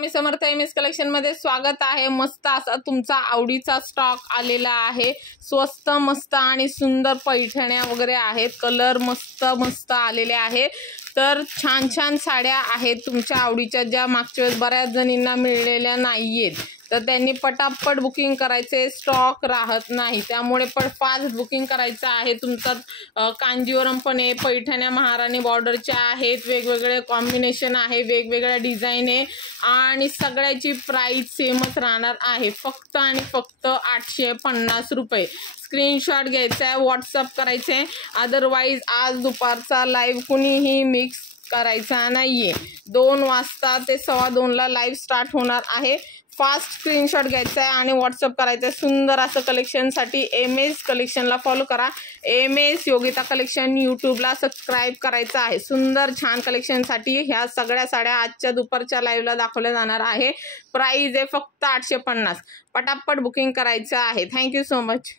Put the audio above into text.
मी समर्थ MS collection मध्ये स्वागत आहे। मस्त असा तुमचा आवडीचा स्टॉक आलेला आहे। स्वस्त मस्त आणि सुंदर पैठण्या वगैरे आहेत। कलर मस्त मस्त आलेले आहेत। तर छान छान साड्या आहेत तुमच्या आवडीच्या, ज्या मागच्या वेळेस बऱ्याच जणींना मिळलेल्या नाहीयेत, तर त्यांनी पटापट बुकिंग करायचे, स्टॉक राहत नाही। त्यामुळे फास्ट बुकिंग करायचं आहे तुमचा। कांजीवरम पण आहे, पैठण्या महाराणी बॉर्डरच्या आहेत, वेगवेगळे कॉम्बिनेशन आहे, वेगवेगळ्या डिझाइन आहे आणि सगळ्याची प्राइस सेमच राहणार आहे, फक्त आणि फक्त 850 रुपये। स्क्रीनशॉट घ्यायचा आहे, व्हॉट्सअप करायचे आहे। अदरवाइज आज दुपारचा लाईव्ह कुणीही मिक्स करायचा नाहीये। 2 वाजता ते 2:15ला लाईव्ह स्टार्ट होणार आहे। फास्ट स्क्रीनशॉट घ्यायचा आहे आणि व्हॉट्सअप करायचं आहे। सुंदर असं कलेक्शनसाठी एमएस कलेक्शनला फॉलो करा। एमएस योगिता कलेक्शन यूट्यूबला सबस्क्राईब करायचं आहे। सुंदर छान कलेक्शनसाठी ह्या सगळ्या साड्या आजच्या दुपारच्या लाईव्हला दाखवल्या जाणार आहे। प्राइस आहे फक्त 850। पटापट बुकिंग करायचं आहे। Thank you so much.